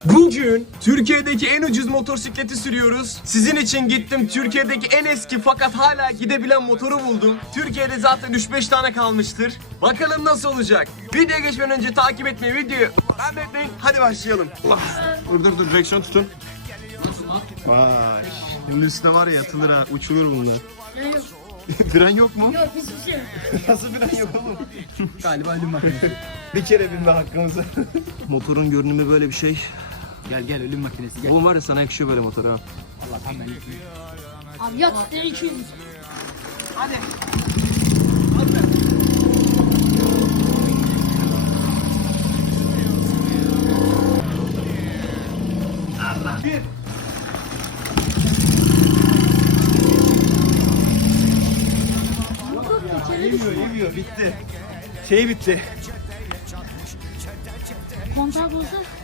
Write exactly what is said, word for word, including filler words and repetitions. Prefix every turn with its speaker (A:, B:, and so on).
A: Bugün Türkiye'deki en ucuz motosikleti sürüyoruz. Sizin için gittim, Türkiye'deki en eski fakat hala gidebilen motoru buldum. Türkiye'de zaten üç beş tane kalmıştır. Bakalım nasıl olacak? Videoya geçmeden önce takip etmeyi, videoyu beğenmeyi, hadi başlayalım. Allah. Dur dur dur, direksiyon tutun. Vay. Bunun üstüne var ya, yatılır ha, uçulur bunlar.
B: Yok.
A: Fren yok mu?
B: Yok hiçbir şey yok.
A: Nasıl fren yok oğlum?
C: Galiba ölüm makinesi.
A: Bir kere binme hakkımızı. Motorun görünümü böyle bir şey.
C: Gel gel ölüm makinesi gel.
A: Oğlum var ya, sana yakışıyor böyle motor ha.
C: Allah tam ben gitmeyeyim.
B: Abi yat üstüne iki yüz.
C: Hadi.
A: Bir. Yemiyor, yemiyor. Bitti. Şey bitti.
B: Kontağı bozsa